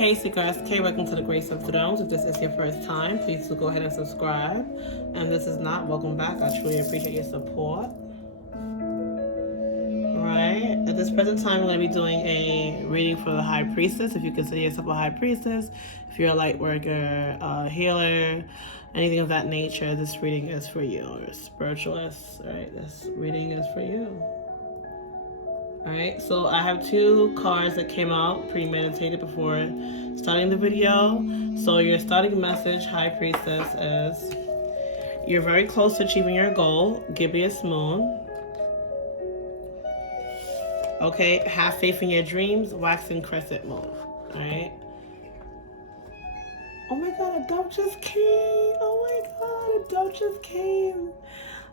Hey, Seeker SK, welcome to the Grace of Thrones. If this is your first time, please do go ahead and subscribe. And this is not, welcome back. I truly appreciate your support. Alright, at this present time, we're going to be doing a reading for the High Priestess. If you consider yourself a High Priestess, if you're a light worker, a healer, anything of that nature, this reading is for you. Or a spiritualist, alright, this reading is for you. Alright, so I have two cards that came out premeditated before starting the video. So your starting message, High Priestess, is you're very close to achieving your goal. Gibeus Moon. Okay, have faith in your dreams. Waxing Crescent Moon. Alright. Oh my god, a dove just came. Oh my god, a dove just came.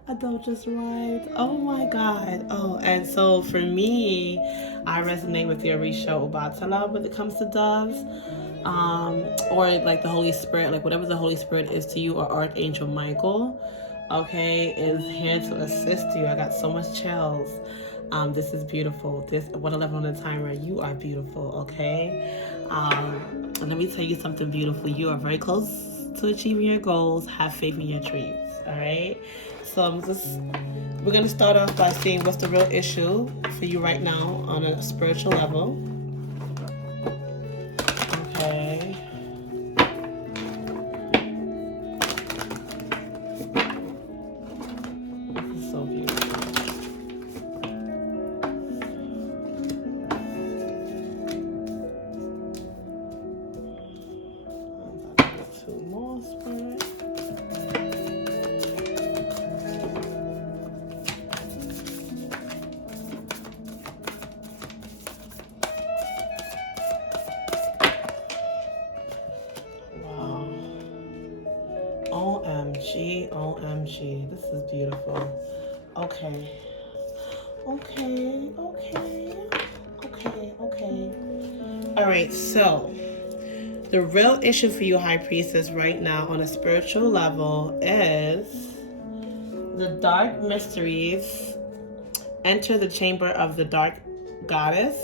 A dove just arrived. Oh my god. Oh, and so for me, I resonate with your Orisha Obatala when it comes to doves. Or like the Holy Spirit, like whatever the Holy Spirit is to you, or Archangel Michael, okay, is here to assist you. I got so much chills. This is beautiful. This 111 on the timer. You are beautiful, okay? And let me tell you something beautiful. You are very close to achieving your goals. Have faith in your dreams, all right? So we're going to start off by seeing what's the real issue for you right now on a spiritual level. Okay. This is so beautiful. Two more spirits. OMG, this is beautiful. Okay. Alright, so the real issue for you, High Priestess, right now on a spiritual level is the dark mysteries enter the chamber of the dark goddess.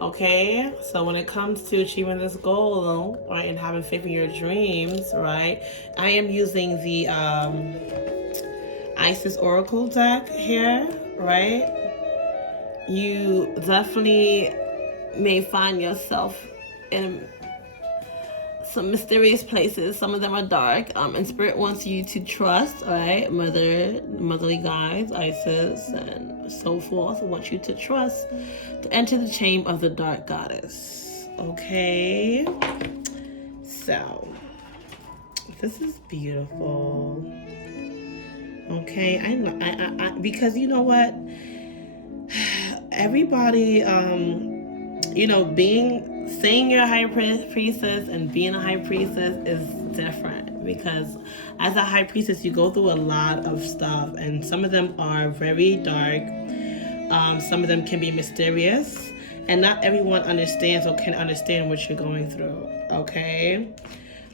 Okay, so when it comes to achieving this goal, right, and having faith in your dreams, right, I am using the Isis Oracle deck here, right? You definitely may find yourself in some mysterious places. Some of them are dark, and Spirit wants you to trust, right? Motherly guides, Isis, and so forth, want you to trust to enter the chamber of the dark goddess. Okay, so this is beautiful. Okay, I because you know what, everybody, you know, saying you're a High Priestess and being a High Priestess is different, because as a High Priestess you go through a lot of stuff, and some of them are very dark, some of them can be mysterious, and not everyone understands or can understand what you're going through, okay?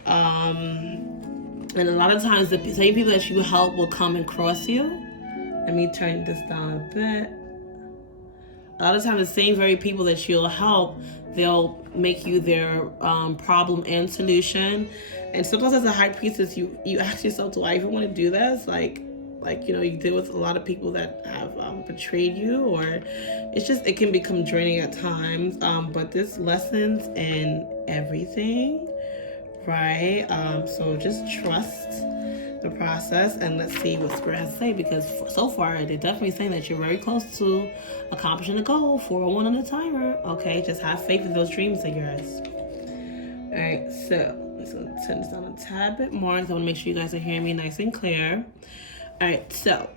And a lot of times the same people that you help will come and cross you. Let me turn this down a bit. A lot of times the same very people that you'll help, they'll make you their problem and solution. And sometimes as a High Priestess, you ask yourself, do I even want to do this? Like, you know, you deal with a lot of people that have betrayed you, or it can become draining at times. But this lessons in everything, right? So just trust the process, and let's see what Spirit has to say, because so far they're definitely saying that you're very close to accomplishing a goal. 401 on the timer. Okay, just have faith in those dreams of yours. All right, so I'm just gonna turn this down a tad bit more, because I want to make sure you guys are hearing me nice and clear. All right, so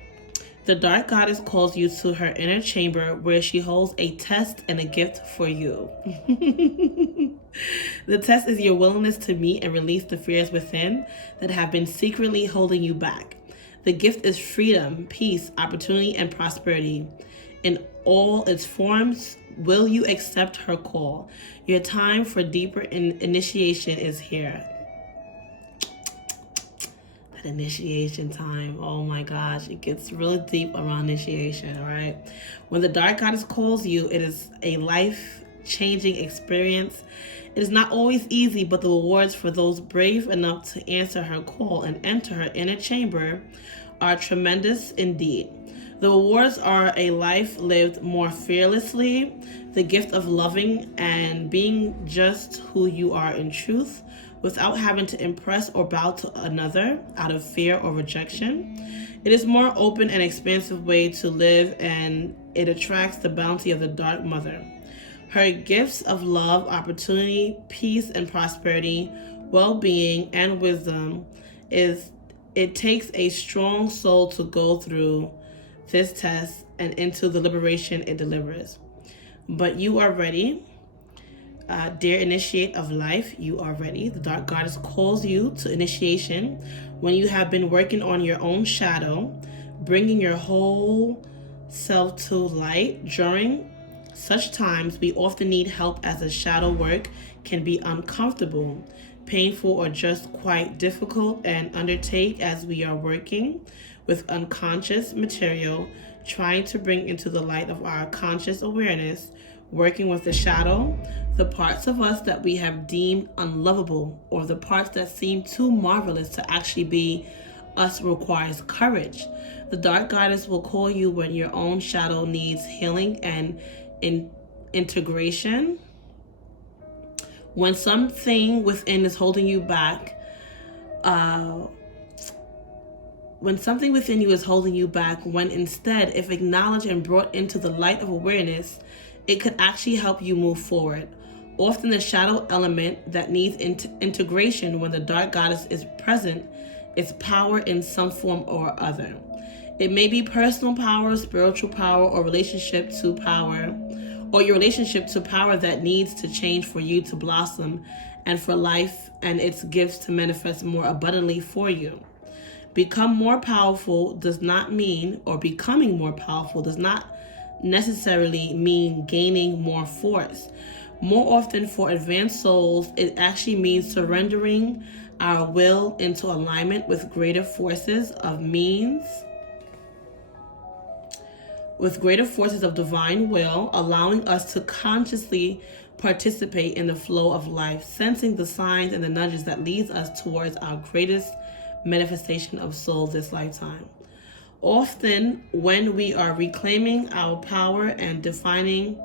the dark goddess calls you to her inner chamber, where she holds a test and a gift for you. The test is your willingness to meet and release the fears within that have been secretly holding you back. The gift is freedom, peace, opportunity, and prosperity. In all its forms, will you accept her call? Your time for deeper initiation is here. That initiation time, oh my gosh, it gets really deep around initiation, all right? When the dark goddess calls you, it is a life life-changing experience. It is not always easy, but the rewards for those brave enough to answer her call and enter her inner chamber are tremendous indeed. The rewards are a life lived more fearlessly, the gift of loving and being just who you are in truth, without having to impress or bow to another out of fear or rejection. It is a more open and expansive way to live, and it attracts the bounty of the Dark Mother. Her gifts of love, opportunity, peace, and prosperity, well-being, and wisdom it takes a strong soul to go through this test and into the liberation it delivers. But you are ready. Dear initiate of life, you are ready. The Dark Goddess calls you to initiation when you have been working on your own shadow, bringing your whole self to light. During such times, we often need help, as the shadow work can be uncomfortable, painful, or just quite difficult and undertake, as we are working with unconscious material, trying to bring into the light of our conscious awareness, working with the shadow, the parts of us that we have deemed unlovable, or the parts that seem too marvelous to actually be us, requires courage. The Dark Goddess will call you when your own shadow needs healing and integration. When something within is holding you back, when instead, if acknowledged and brought into the light of awareness, it could actually help you move forward. Often the shadow element that needs integration when the Dark Goddess is present is power in some form or other. It may be personal power, spiritual power, or relationship to power, or your relationship to power that needs to change for you to blossom and for life and its gifts to manifest more abundantly for you. Becoming more powerful does not necessarily mean gaining more force. More often for advanced souls, it actually means surrendering our will into alignment with greater forces of divine will, allowing us to consciously participate in the flow of life, sensing the signs and the nudges that leads us towards our greatest manifestation of soul this lifetime. Often, when we are reclaiming our power and defining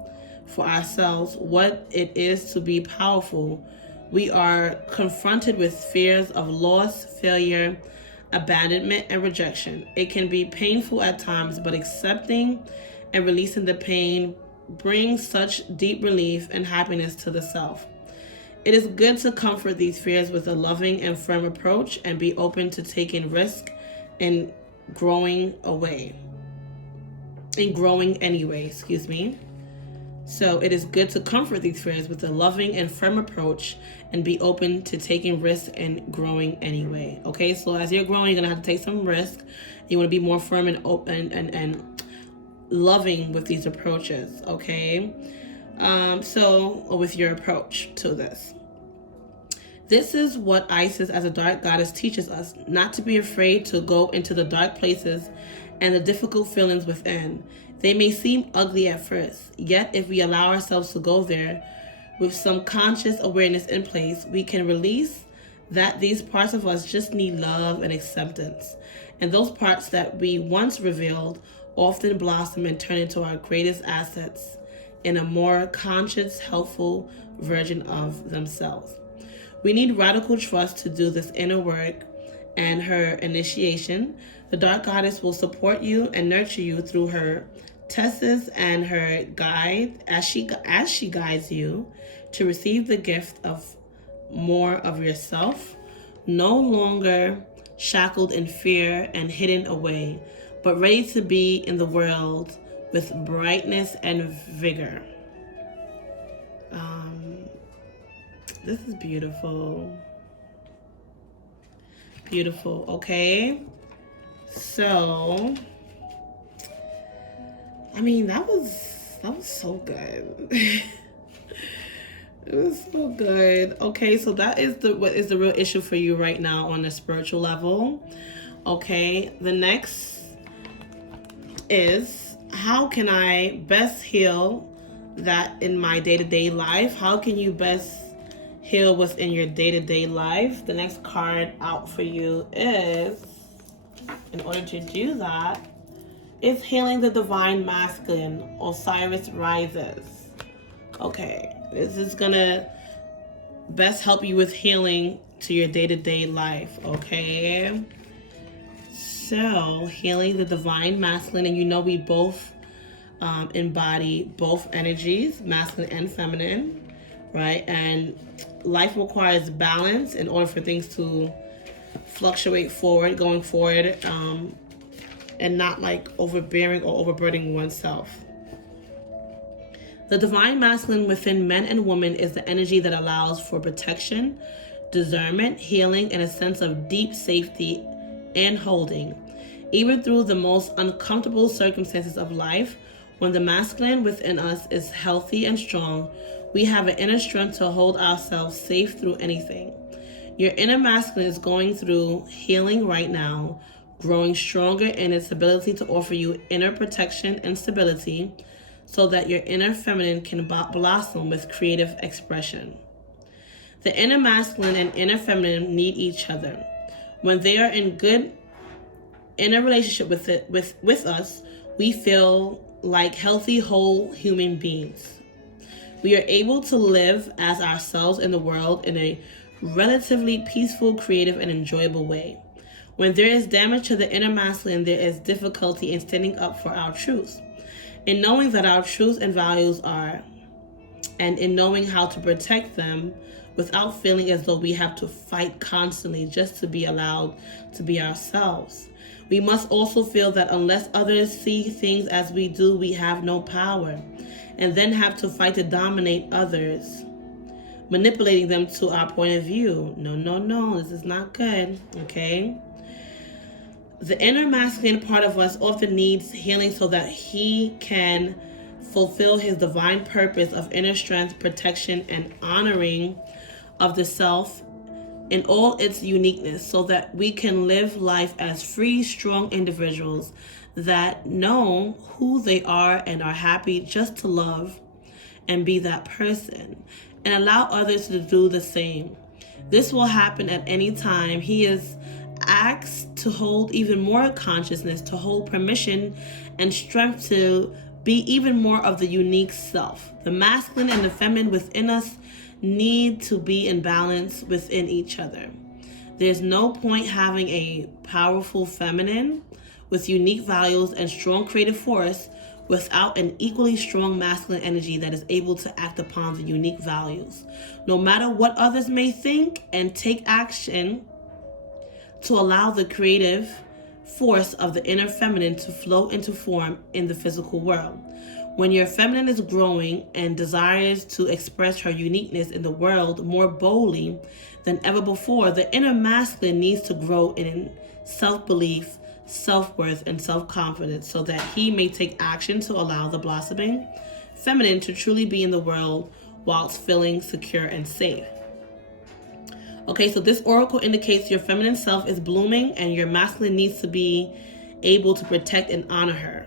for ourselves what it is to be powerful, we are confronted with fears of loss, failure, abandonment, and rejection. It can be painful at times, but accepting and releasing the pain brings such deep relief and happiness to the self. It is good to comfort these fears with a loving and firm approach and be open to taking risk and growing anyway. So it is good to comfort these fears with a loving and firm approach and be open to taking risks and growing anyway. Okay, so as you're growing, you're going to have to take some risk. You want to be more firm and open and loving with these approaches, okay? With your approach to this. This is what Isis as a Dark Goddess teaches us, not to be afraid to go into the dark places and the difficult feelings within. They may seem ugly at first, yet if we allow ourselves to go there with some conscious awareness in place, we can release that these parts of us just need love and acceptance. And those parts that we once revealed often blossom and turn into our greatest assets in a more conscious, helpful version of themselves. We need radical trust to do this inner work, and her initiation. The Dark Goddess will support you and nurture you through her tests and her guide as she guides you to receive the gift of more of yourself, no longer shackled in fear and hidden away, but ready to be in the world with brightness and vigor. This is beautiful. Beautiful, okay? So, I mean, that was so good. It was so good. Okay, so that is what is the real issue for you right now on the spiritual level. Okay, the next is, how can I best heal that in my day-to-day life? How can you best heal what's in your day-to-day life? The next card out for you is, in order to do that, is healing the divine masculine. Osiris rises. Okay, this is gonna best help you with healing to your day-to-day life, okay? So, healing the divine masculine, and you know we both embody both energies, masculine and feminine, right? And life requires balance in order for things to fluctuate forward, going forward, and not like overbearing or overburdening oneself. The divine masculine within men and women is the energy that allows for protection, discernment, healing, and a sense of deep safety and holding. Even through the most uncomfortable circumstances of life, when the masculine within us is healthy and strong, we have an inner strength to hold ourselves safe through anything. Your inner masculine is going through healing right now, growing stronger in its ability to offer you inner protection and stability so that your inner feminine can blossom with creative expression. The inner masculine and inner feminine need each other. When they are in good inner relationship with us, we feel like healthy, whole human beings. We are able to live as ourselves in the world in a relatively peaceful, creative, and enjoyable way. When there is damage to the inner masculine, there is difficulty in standing up for our truths, in knowing that our truths and values are, and in knowing how to protect them without feeling as though we have to fight constantly just to be allowed to be ourselves. We must also feel that unless others see things as we do, we have no power, and then have to fight to dominate others, manipulating them to our point of view. No, this is not good, okay? The inner masculine part of us often needs healing so that he can fulfill his divine purpose of inner strength, protection, and honoring of the self in all its uniqueness, so that we can live life as free, strong individuals that know who they are and are happy just to love and be that person, and allow others to do the same. This will happen at any time he is asked to hold even more consciousness, to hold permission and strength to be even more of the unique self. The masculine and the feminine within us need to be in balance within each other. There's no point having a powerful feminine with unique values and strong creative force without an equally strong masculine energy that is able to act upon the unique values, no matter what others may think, and take action to allow the creative force of the inner feminine to flow into form in the physical world. When your feminine is growing and desires to express her uniqueness in the world more boldly than ever before, the inner masculine needs to grow in self-belief, self-worth, and self-confidence so that he may take action to allow the blossoming feminine to truly be in the world whilst feeling secure and safe. Okay, so this oracle indicates your feminine self is blooming and your masculine needs to be able to protect and honor her.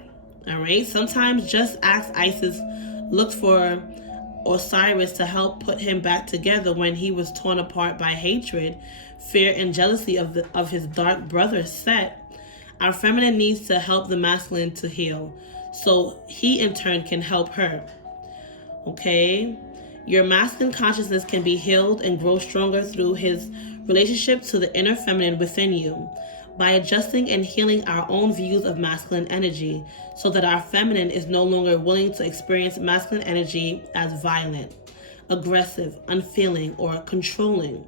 All right, sometimes just ask Isis looked for Osiris to help put him back together when he was torn apart by hatred, fear, and jealousy of his dark brother Set. Our feminine needs to help the masculine to heal, so he in turn can help her. Okay? Your masculine consciousness can be healed and grow stronger through his relationship to the inner feminine within you, by adjusting and healing our own views of masculine energy so that our feminine is no longer willing to experience masculine energy as violent, aggressive, unfeeling, or controlling.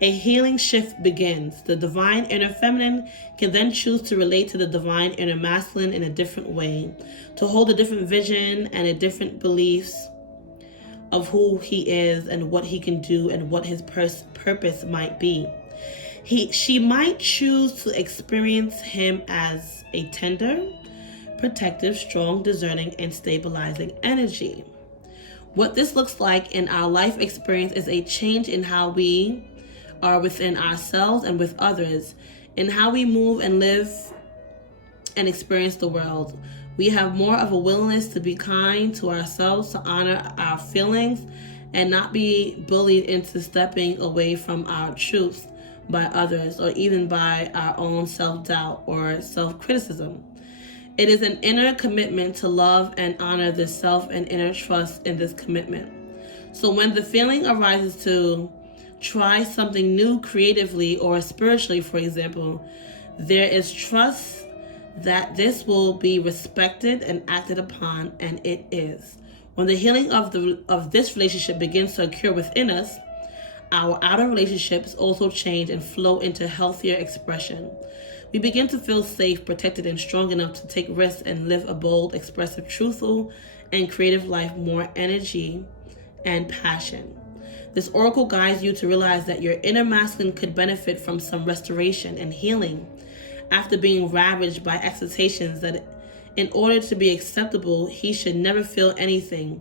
A healing shift begins. The divine inner feminine can then choose to relate to the divine inner masculine in a different way, to hold a different vision and a different beliefs of who he is and what he can do and what his purpose might be. She might choose to experience him as a tender, protective, strong, discerning, and stabilizing energy. What this looks like in our life experience is a change in how we are within ourselves and with others, in how we move and live and experience the world. We have more of a willingness to be kind to ourselves, to honor our feelings, and not be bullied into stepping away from our truths by others, or even by our own self-doubt or self-criticism. It is an inner commitment to love and honor the self and inner trust in this commitment. So when the feeling arises to try something new creatively or spiritually, for example, there is trust that this will be respected and acted upon, and it is. When the healing of this relationship begins to occur within us, our outer relationships also change and flow into healthier expression. We begin to feel safe, protected, and strong enough to take risks and live a bold, expressive, truthful, and creative life, more energy and passion. This oracle guides you to realize that your inner masculine could benefit from some restoration and healing after being ravaged by expectations that in order to be acceptable, he should never feel anything,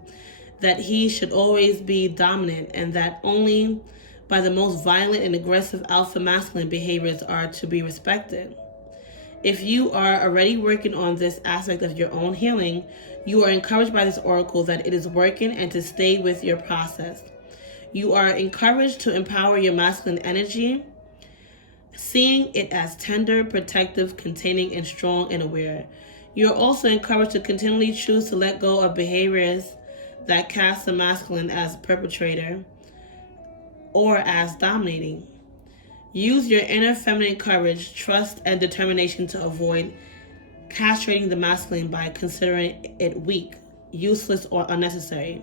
that he should always be dominant, and that only by the most violent and aggressive alpha masculine behaviors are to be respected. If you are already working on this aspect of your own healing, you are encouraged by this oracle that it is working and to stay with your process. You are encouraged to empower your masculine energy, seeing it as tender, protective, containing, and strong and aware. You are also encouraged to continually choose to let go of behaviors that cast the masculine as perpetrator or as dominating. Use your inner feminine courage, trust, and determination to avoid castrating the masculine by considering it weak, useless, or unnecessary.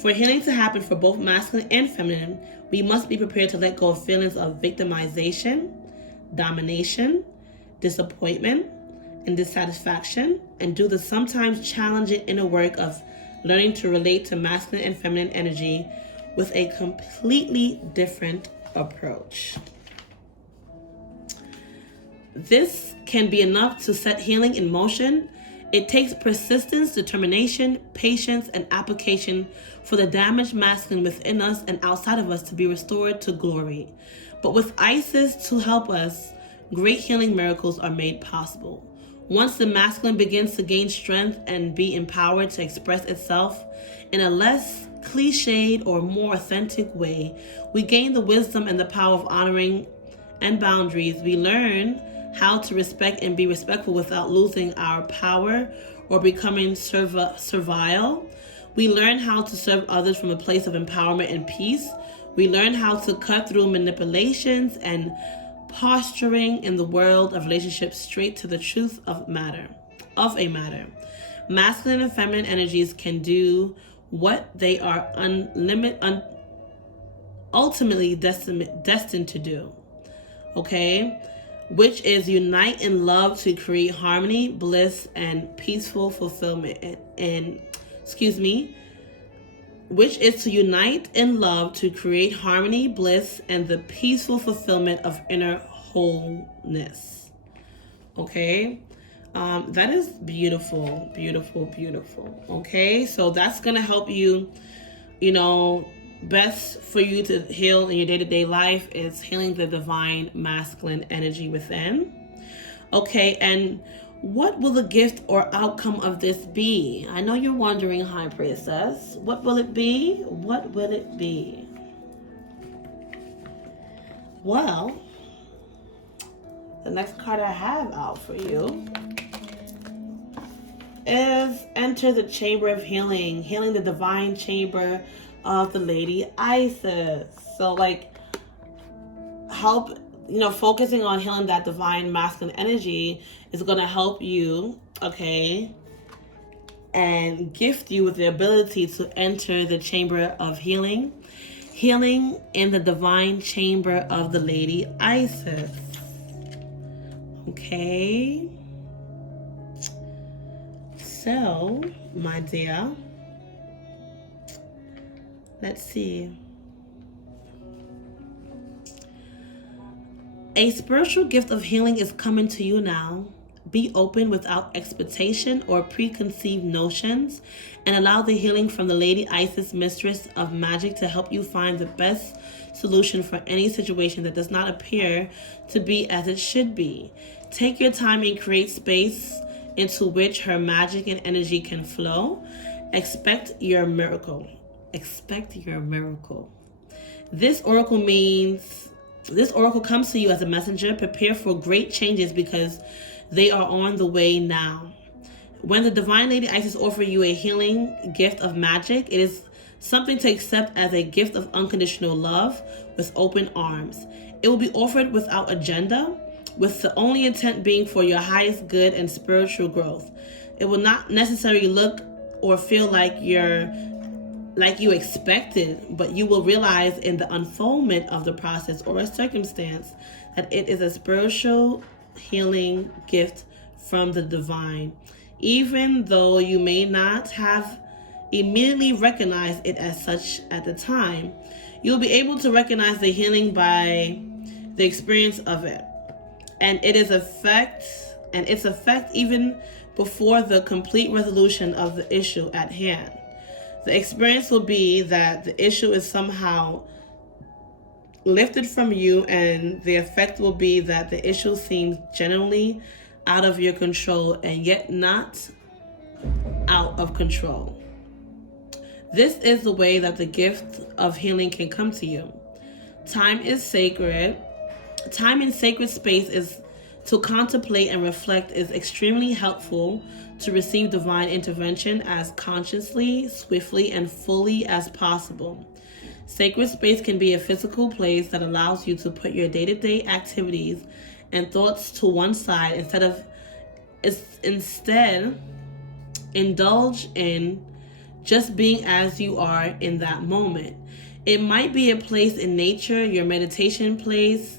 For healing to happen for both masculine and feminine, we must be prepared to let go of feelings of victimization, domination, disappointment, and dissatisfaction, and do the sometimes challenging inner work of learning to relate to masculine and feminine energy with a completely different approach. This can be enough to set healing in motion. It takes persistence, determination, patience, and application for the damaged masculine within us and outside of us to be restored to glory. But with Isis to help us, great healing miracles are made possible. Once the masculine begins to gain strength and be empowered to express itself in a less cliched or more authentic way, we gain the wisdom and the power of honoring and boundaries. We learn how to respect and be respectful without losing our power or becoming servile. We learn how to serve others from a place of empowerment and peace. We learn how to cut through manipulations and posturing in the world of relationships straight to the truth of a matter. Masculine and feminine energies can do what they are ultimately destined to do. Okay? Which is unite in love to create harmony, bliss, and peaceful fulfillment. Which is to unite in love to create harmony, bliss, and the peaceful fulfillment of inner wholeness. Okay? That is beautiful, beautiful, beautiful. Okay? So that's going to help you, best for you to heal in your day-to-day life is healing the divine masculine energy within. Okay, and what will the gift or outcome of this be? I know you're wondering, High Priestess. What will it be? What will it be? Well, the next card I have out for you is Enter the Chamber of Healing, healing the divine chamber of the Lady Isis. So help, focusing on healing that divine masculine energy is going to help you, okay, and gift you with the ability to enter the chamber of healing in the divine chamber of the Lady Isis. Okay. So, my dear, let's see. A spiritual gift of healing is coming to you now. Be open without expectation or preconceived notions and allow the healing from the Lady Isis, Mistress of Magic, to help you find the best solution for any situation that does not appear to be as it should be. Take your time and create space into which her magic and energy can flow. Expect your miracle. Expect your miracle. This oracle comes to you as a messenger. Prepare for great changes because they are on the way now. When the Divine Lady Isis offers you a healing gift of magic, it is something to accept as a gift of unconditional love with open arms. It will be offered without agenda, with the only intent being for your highest good and spiritual growth. It will not necessarily look or feel like you expected, but you will realize in the unfoldment of the process or a circumstance that it is a spiritual healing gift from the divine. Even though you may not have immediately recognized it as such at the time, you'll be able to recognize the healing by the experience of it and its effect even before the complete resolution of the issue at hand. The experience will be that the issue is somehow lifted from you, and the effect will be that the issue seems genuinely out of your control and yet not out of control. This is the way that the gift of healing can come to you. Time is sacred. Time in sacred space is to contemplate and reflect is extremely helpful to receive divine intervention as consciously, swiftly, and fully as possible. Sacred space can be a physical place that allows you to put your day-to-day activities and thoughts to one side instead indulge in just being as you are in that moment. It might be a place in nature, your meditation place,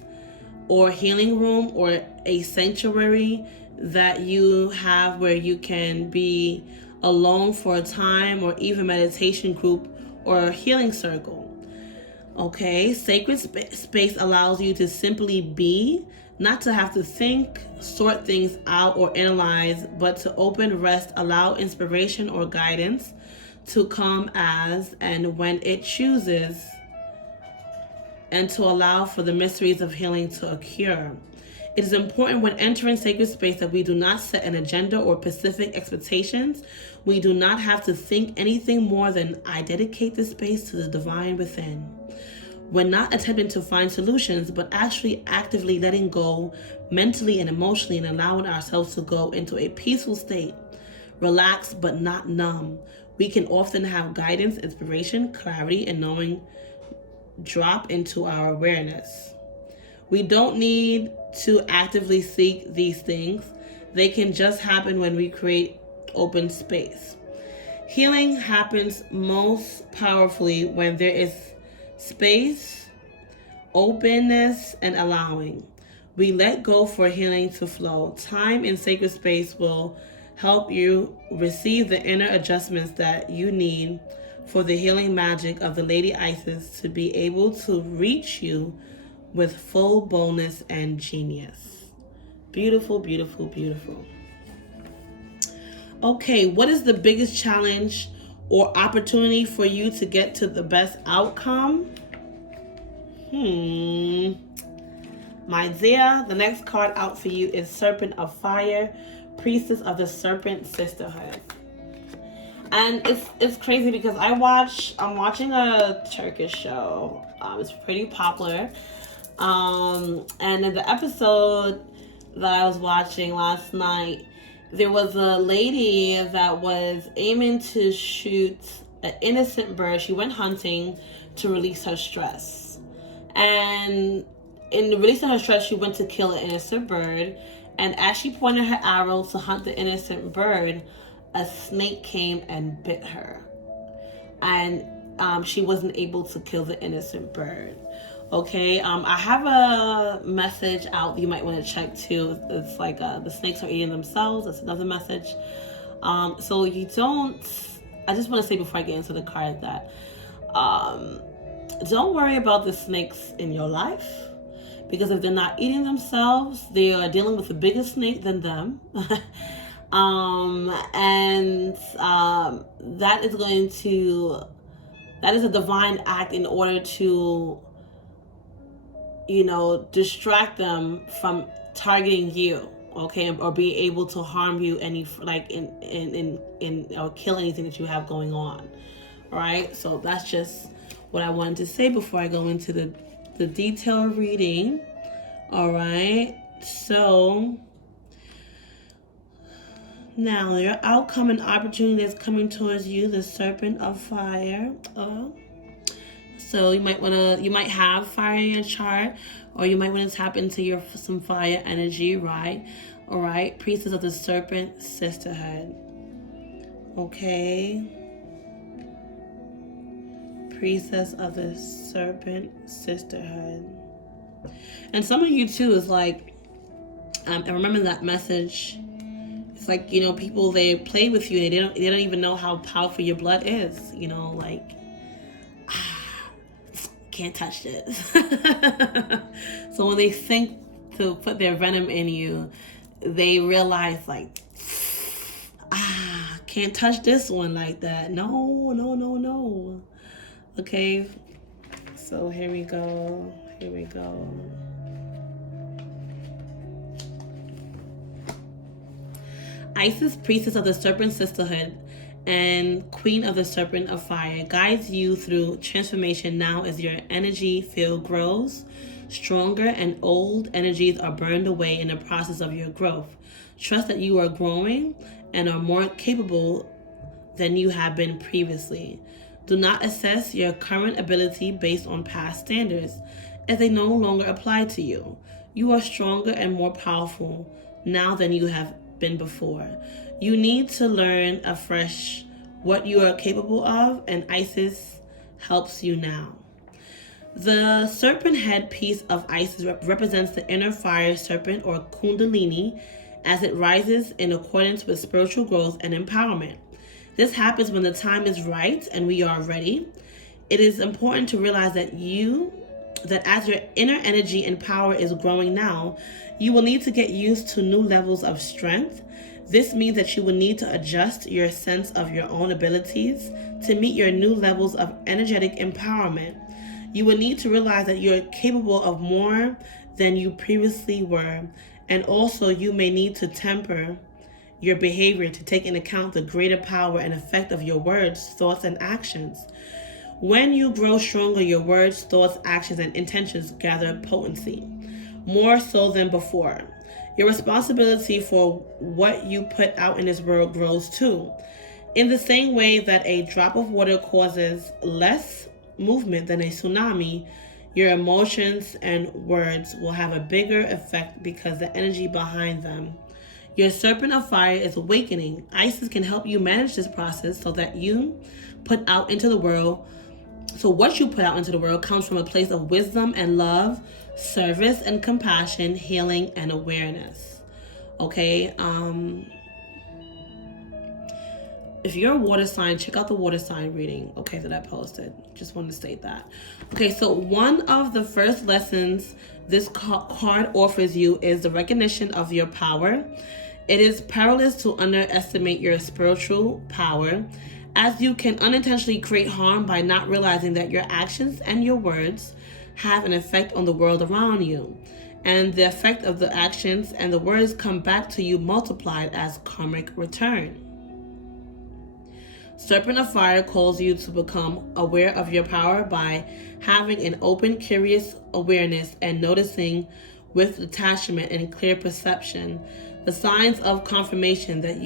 or healing room, or a sanctuary that you have where you can be alone for a time, or even meditation group or a healing circle. Okay, sacred space allows you to simply be, not to have to think, sort things out, or analyze, but to open, rest, allow inspiration or guidance to come as and when it chooses, and to allow for the mysteries of healing to occur. It is important when entering sacred space that we do not set an agenda or specific expectations. We do not have to think anything more than I dedicate this space to the divine within. We're not attempting to find solutions, but actually actively letting go mentally and emotionally and allowing ourselves to go into a peaceful state, relaxed but not numb. We can often have guidance, inspiration, clarity, and knowing drop into our awareness. We don't need to actively seek these things. They can just happen when we create open space. Healing happens most powerfully when there is space, openness, and allowing. We let go for healing to flow. Time in sacred space will help you receive the inner adjustments that you need for the healing magic of the Lady Isis to be able to reach you with full boldness and genius. Beautiful, beautiful, beautiful. Okay, what is the biggest challenge or opportunity for you to get to the best outcome? My dear, the next card out for you is Serpent of Fire, Priestess of the Serpent Sisterhood. And it's crazy because I'm watching a Turkish show. It's pretty popular. And in the episode that I was watching last night, there was a lady that was aiming to shoot an innocent bird. She went hunting to release her stress. And in releasing her stress, she went to kill an innocent bird. And as she pointed her arrow to hunt the innocent bird, a snake came and bit her. And she wasn't able to kill the innocent bird. Okay, I have a message out you might want to check too. It's like the snakes are eating themselves. That's another message. So you don't, I just want to say before I get into the card that don't worry about the snakes in your life, because if they're not eating themselves, they are dealing with a bigger snake than them. That is a divine act in order to, distract them from targeting you. okay, or be able to harm you any, like, in or kill anything that you have going on. All right, so that's just what I wanted to say before I go into the detailed reading. All right, so now your outcome and opportunity is coming towards you, the Serpent of Fire. So you might have fire in your chart, or you might want to tap into some fire energy, right? All right, Priestess of the Serpent, Sisterhood. Okay. Priestess of the Serpent, Sisterhood. And some of you too is like, and remember that message. It's like, people, they play with you and they don't even know how powerful your blood is. Like, can't touch this. So when they think to put their venom in you, they realize like, can't touch this one like that. No. Okay, so here we go. Isis, Priestess of the Serpent Sisterhood and Queen of the Serpent of Fire, guides you through transformation now as your energy field grows stronger and old energies are burned away in the process of your growth. Trust that you are growing and are more capable than you have been previously. Do not assess your current ability based on past standards, as they no longer apply to you. You are stronger and more powerful now than you have been before. You need to learn afresh what you are capable of, and Isis helps you now. The serpent head piece of Isis represents the inner fire serpent, or Kundalini, as it rises in accordance with spiritual growth and empowerment. This happens when the time is right and we are ready. It is important to realize that as your inner energy and power is growing now, you will need to get used to new levels of strength. This means that you will need to adjust your sense of your own abilities to meet your new levels of energetic empowerment. You will need to realize that you're capable of more than you previously were, and also you may need to temper your behavior to take into account the greater power and effect of your words, thoughts, and actions. When you grow stronger, your words, thoughts, actions, and intentions gather potency, more so than before. Your responsibility for what you put out in this world grows too. In the same way that a drop of water causes less movement than a tsunami, your emotions and words will have a bigger effect because the energy behind them. Your Serpent of Fire is awakening. Isis can help you manage this process so that you put out into the world. So what you put out into the world comes from a place of wisdom and love, service and compassion, healing and awareness. Okay. If you're a water sign, check out the water sign reading, okay, that I posted. Just wanted to state that. Okay, so one of the first lessons this card offers you is the recognition of your power. It is perilous to underestimate your spiritual power, as you can unintentionally create harm by not realizing that your actions and your words have an effect on the world around you. And the effect of the actions and the words come back to you multiplied as karmic return. Serpent of Fire calls you to become aware of your power by having an open, curious awareness and noticing with detachment and clear perception the signs of confirmation that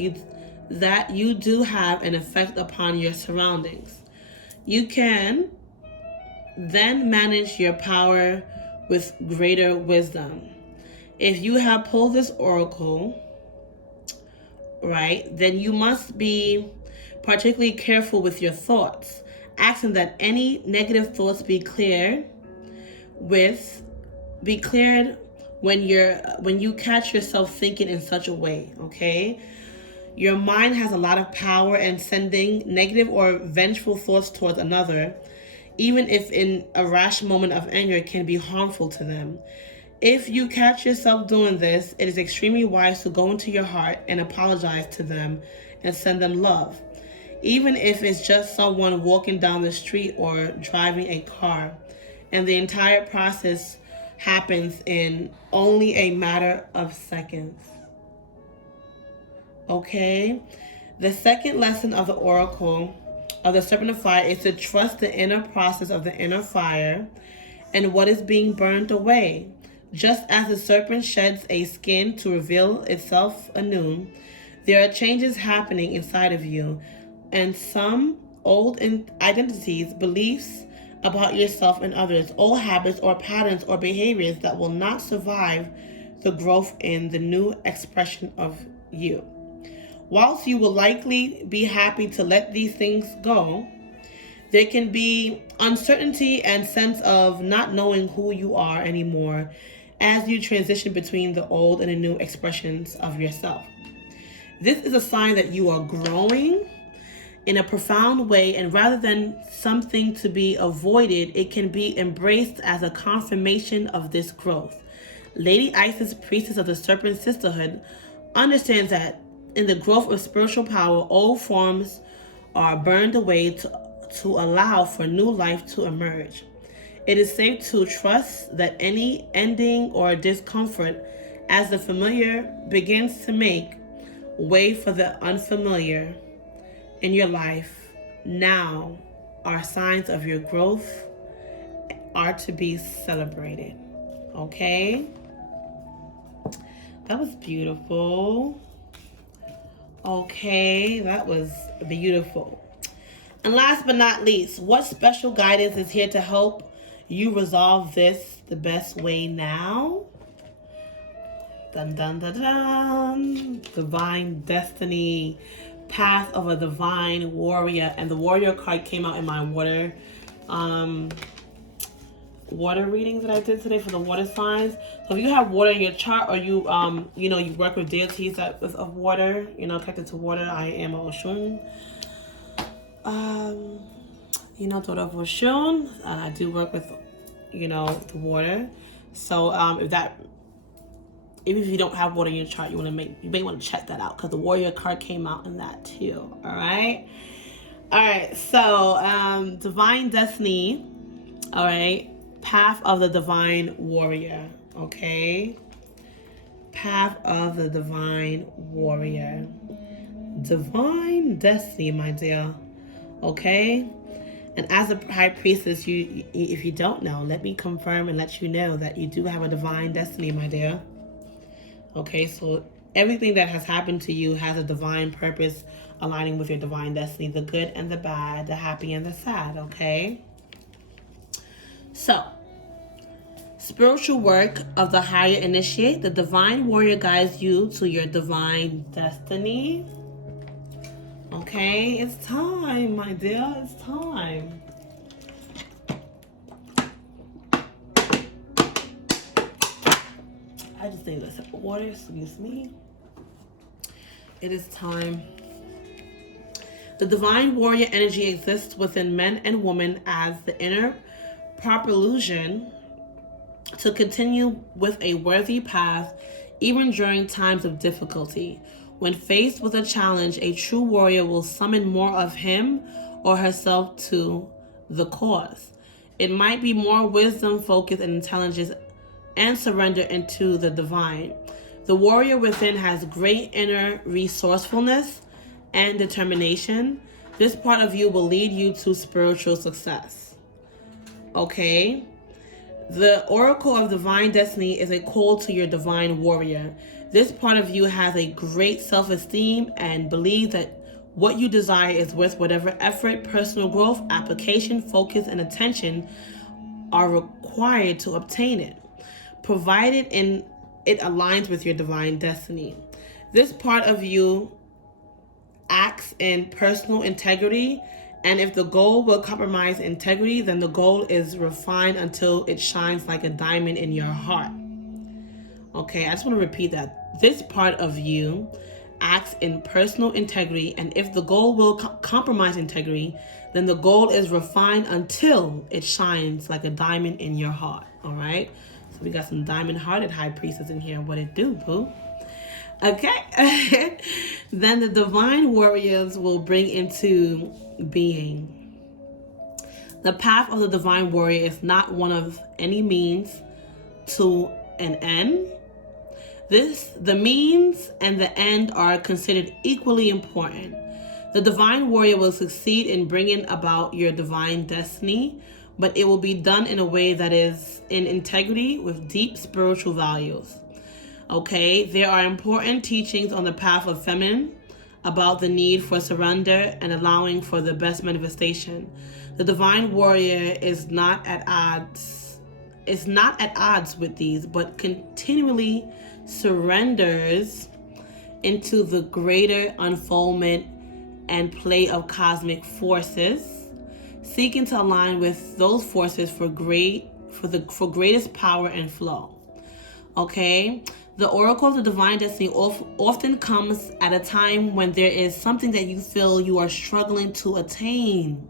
you do have an effect upon your surroundings. You can then manage your power with greater wisdom. If you have pulled this oracle, right, then you must be particularly careful with your thoughts, asking that any negative thoughts be cleared when you catch yourself thinking in such a way, okay? Your mind has a lot of power, and sending negative or vengeful thoughts towards another, even if in a rash moment of anger, can be harmful to them. If you catch yourself doing this, it is extremely wise to go into your heart and apologize to them and send them love. Even if it's just someone walking down the street or driving a car, and the entire process happens in only a matter of seconds. Okay? The second lesson of the Oracle of the Serpent of Fire is to trust the inner process of the inner fire and what is being burned away. Just as the serpent sheds a skin to reveal itself anew, there are changes happening inside of you, and some old identities, beliefs about yourself and others, old habits or patterns or behaviors that will not survive the growth in the new expression of you. Whilst you will likely be happy to let these things go, there can be uncertainty and sense of not knowing who you are anymore as you transition between the old and the new expressions of yourself. This is a sign that you are growing in a profound way, and rather than something to be avoided, it can be embraced as a confirmation of this growth. Lady Isis, Priestess of the Serpent Sisterhood, understands that in the growth of spiritual power, old forms are burned away to allow for new life to emerge. It is safe to trust that any ending or discomfort as the familiar begins to make way for the unfamiliar in your life now are signs of your growth, are to be celebrated. Okay? That was beautiful. Okay, that was beautiful. And last but not least, what special guidance is here to help you resolve this the best way now? Dun dun dun dun. Divine Destiny, Path of a Divine Warrior. And the Warrior card came out in my water readings that I did today for the water signs. So if you have water in your chart, or you you work with deities that is of water, connected to water, I am a Oshun. Daughter of Oshun, and I do work with, the water. So even if you don't have water in your chart, you may want to check that out, because the Warrior card came out in that too. All right. So Divine Destiny. All right. Path of the Divine Warrior. Okay. Path of the Divine Warrior. Divine Destiny, my dear. Okay. And as a high priestess, if you don't know, let me confirm and let you know that you do have a divine destiny, my dear. Okay, so everything that has happened to you has a divine purpose aligning with your divine destiny, the good and the bad, the happy and the sad, okay? So, spiritual work of the higher initiate, the divine warrior guides you to your divine destiny. Okay, it's time, my dear, it's time. I just need a sip of water, excuse me. It is time. The divine warrior energy exists within men and women as the inner propulsion to continue with a worthy path even during times of difficulty. When faced with a challenge, a true warrior will summon more of him or herself to the cause. It might be more wisdom, focus, and intelligence, and surrender into the divine. The warrior within has great inner resourcefulness and determination. This part of you will lead you to spiritual success. Okay? The Oracle of Divine Destiny is a call to your divine warrior. This part of you has a great self-esteem and believes that what you desire is worth whatever effort, personal growth, application, focus, and attention are required to obtain it, provided it aligns with your divine destiny. This part of you acts in personal integrity, and if the goal will compromise integrity, then the goal is refined until it shines like a diamond in your heart. Okay, I just want to repeat that. This part of you acts in personal integrity, and if the goal will compromise integrity, then the goal is refined until it shines like a diamond in your heart. All right? So we got some diamond-hearted high priestess in here. What it do, boo? Okay. Then the divine warriors will bring into being. The path of the divine warrior is not one of any means to an end. The means and the end are considered equally important. The divine warrior will succeed in bringing about your divine destiny, but it will be done in a way that is in integrity with deep spiritual values. Okay, there are important teachings on the path of feminine about the need for surrender and allowing for the best manifestation. The divine warrior is not at odds. It's not at odds with these, but continually surrenders into the greater unfoldment and play of cosmic forces, seeking to align with those forces for greatest power and flow. Okay, the oracle of the divine destiny often comes at a time when there is something that you feel you are struggling to attain.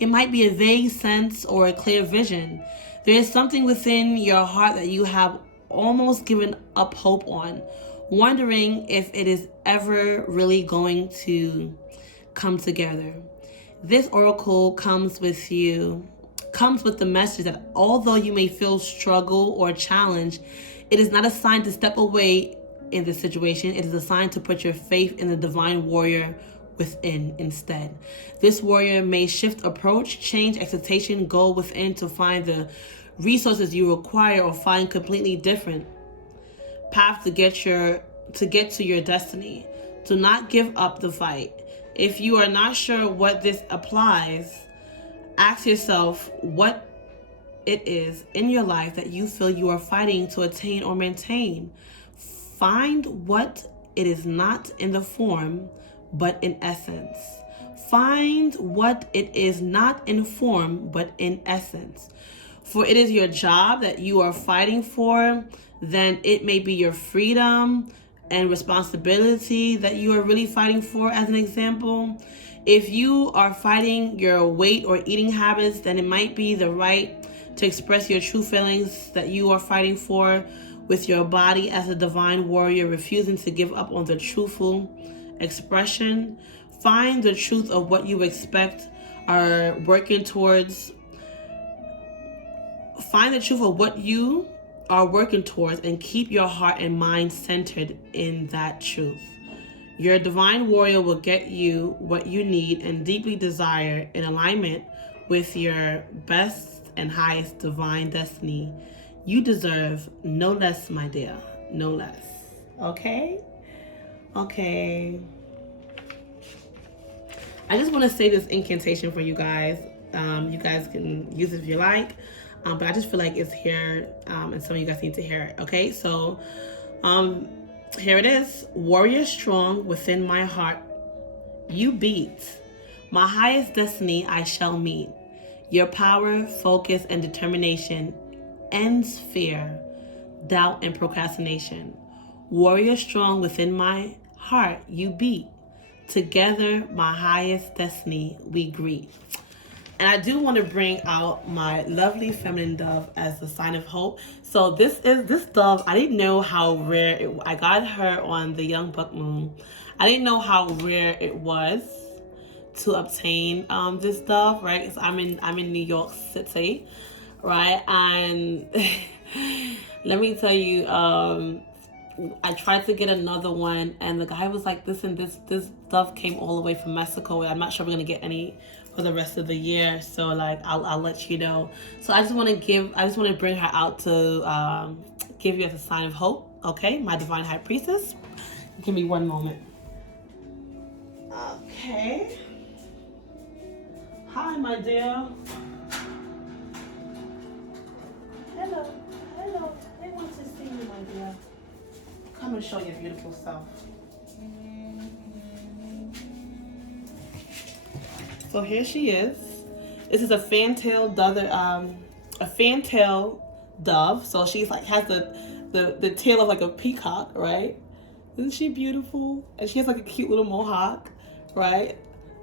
It might be a vague sense or a clear vision. There is something within your heart that you have almost given up hope on, wondering if it is ever really going to come together. This oracle comes with the message that although you may feel struggle or challenge, it is not a sign to step away in this situation. It is a sign to put your faith in the divine warrior within instead. This warrior may shift approach, change expectation, go within to find the resources you require, or find completely different path to get to your destiny. Do not give up the fight. If you are not sure what this applies, ask yourself what it is in your life that you feel you are fighting to attain or maintain. Find what it is not in the form, but in essence. Find what it is not in form, but in essence. For it is your job that you are fighting for, then it may be your freedom and responsibility that you are really fighting for. As an example, if you are fighting your weight or eating habits, then it might be the right to express your true feelings that you are fighting for with your body as a divine warrior, refusing to give up on the truthful expression. Find the truth of what you expect are working towards. Find the truth of what you are working towards and keep your heart and mind centered in that truth. Your divine warrior will get you what you need and deeply desire in alignment with your best and highest divine destiny. You deserve no less, my dear, no less. Okay? Okay. I just want to say this incantation for you guys. You guys can use it if you like. But I just feel like it's here, and some of you guys need to hear it. Okay, so here it is. Warrior strong within my heart, you beat. My highest destiny I shall meet. Your power, focus, and determination ends fear, doubt, and procrastination. Warrior strong within my heart, you beat. Together, my highest destiny we greet. And I do want to bring out my lovely feminine dove as a sign of hope. So this dove, I didn't know how rare I got her on the Young Buck Moon. I didn't know how rare it was to obtain this dove, right? Because I'm in New York City, right? And let me tell you, I tried to get another one, and the guy was like, "Listen, this dove came all the way from Mexico. I'm not sure we're gonna get any for the rest of the year, so like I'll let you know." So I just want to bring her out to give you as a sign of hope. Okay, my divine high priestess. Give me one moment. Okay. Hi, my dear. Hello. They want to see you, my dear. Come and show your beautiful self. So here she is. This is a fantail dove. So she's like has the tail of like a peacock, right? Isn't she beautiful? And she has like a cute little mohawk, right?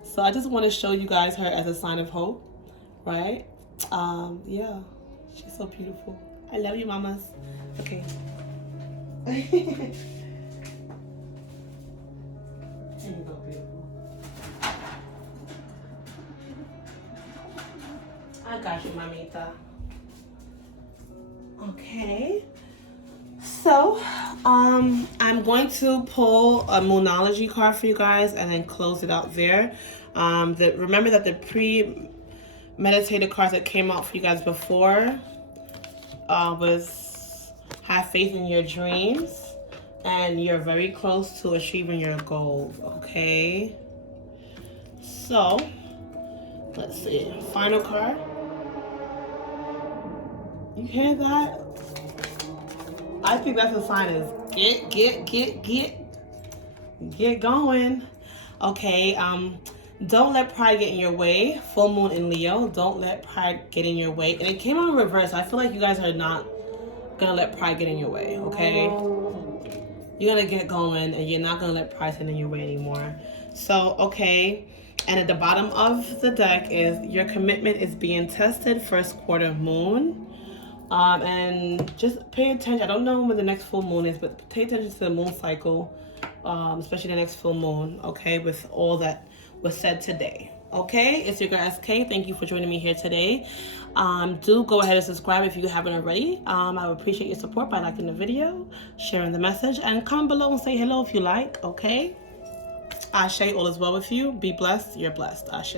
So I just want to show you guys her as a sign of hope, right? Yeah, she's so beautiful. I love you, mamas. Okay. There you go, beautiful. I got you, mamita. Okay. So, I'm going to pull a Moonology card for you guys and then close it out there. Remember that the premeditated cards that came out for you guys before was have faith in your dreams, and you're very close to achieving your goals, okay? So, let's see. Final card. You hear that? I think that's a sign is get going. Okay, don't let pride get in your way. Full moon in Leo. Don't let pride get in your way. And it came out in reverse. I feel like you guys are not gonna let pride get in your way, okay? You're gonna get going and you're not gonna let pride get in your way anymore. So, okay. And at the bottom of the deck is your commitment is being tested, first quarter moon. And just pay attention. I don't know when the next full moon is, but pay attention to the moon cycle, especially the next full moon, okay, with all that was said today. Okay, it's your girl SK. Thank you for joining me here today. Do go ahead and subscribe if you haven't already. I would appreciate your support by liking the video, sharing the message, and comment below and say hello if you like, okay? Ashe, all is well with you. Be blessed. You're blessed. Ashe.